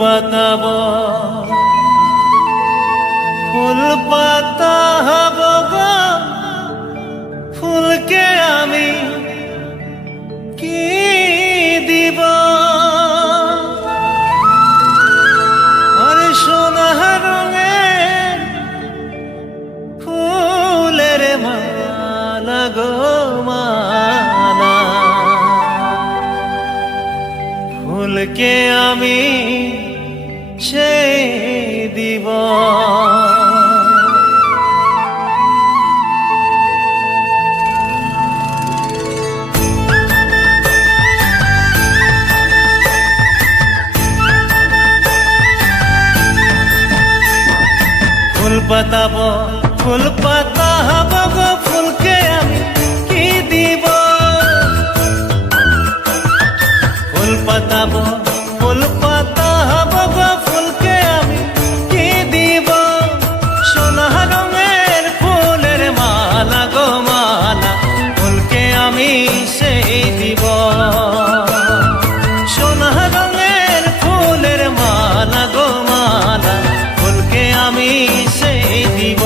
পাতাব ফুল পাতা হব গো ফুলকে আমি কি দিব আরে সোনা রঙের ফুলের মালা গো মালা ফুলকে আমি সে দিব ফুল পাতাব ফুল পাতা হব গো ফুলকে আমি কি দিব ফুল পাতাব ফুল পাতা হব গো ফুলকে আমি কি দিব সোনা রঙের ফুলের মালা গো মালা ফুলকে আমি সেই দিব সোনা রঙের ফুলের মালা গো মালা ফুলকে আমি সেই দিব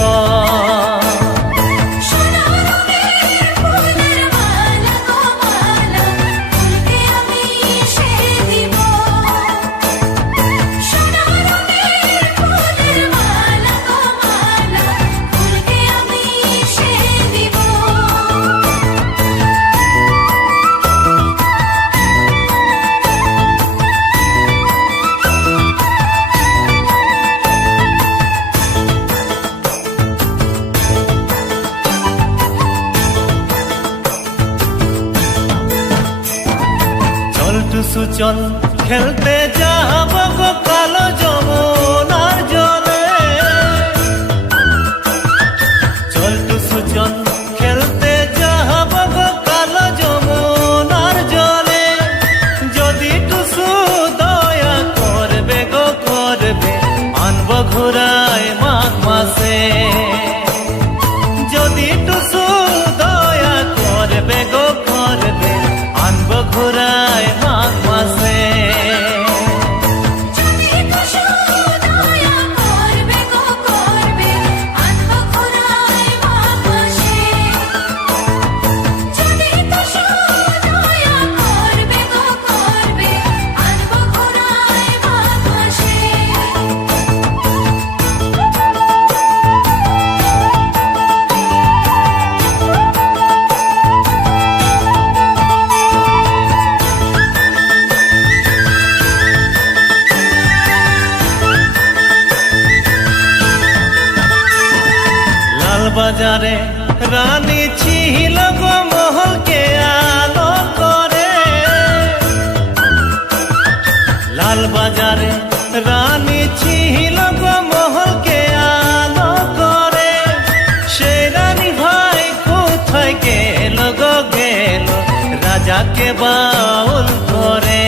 সুচল খেলতে যাব গো কালো যমুনার জলে চল টু সুচল খেলতে যাব গো কালো যমুনার জলে যদি টুসু দয়া করবে গো করবে আনব ঘুরায় মাঘ মাসে যদি টুসু দয়া করবে গো করবে আনব ঘুরায় মাঘ মাসে বাজারে রানী ছিল গো মহলকে আলো করে লাল বাজারে রানী ছিল গো মহলকে আলো করে সে রানী ভাই কোথায় গেল গো গেল রাজাকে বাউল করে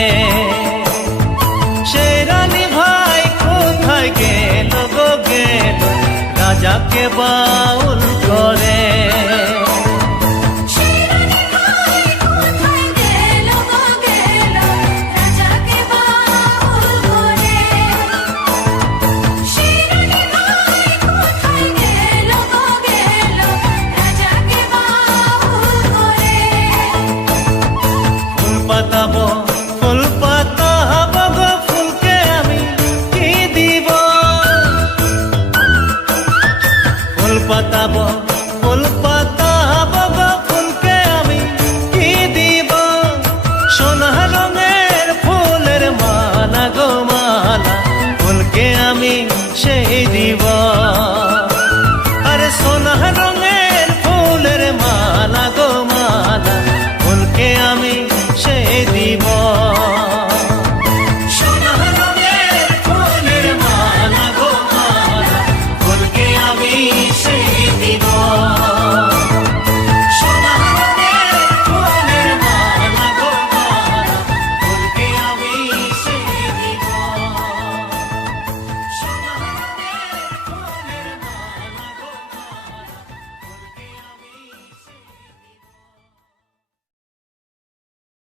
সে রানী ভাই কোথায় গেল গো গেল রাজাকে বাউল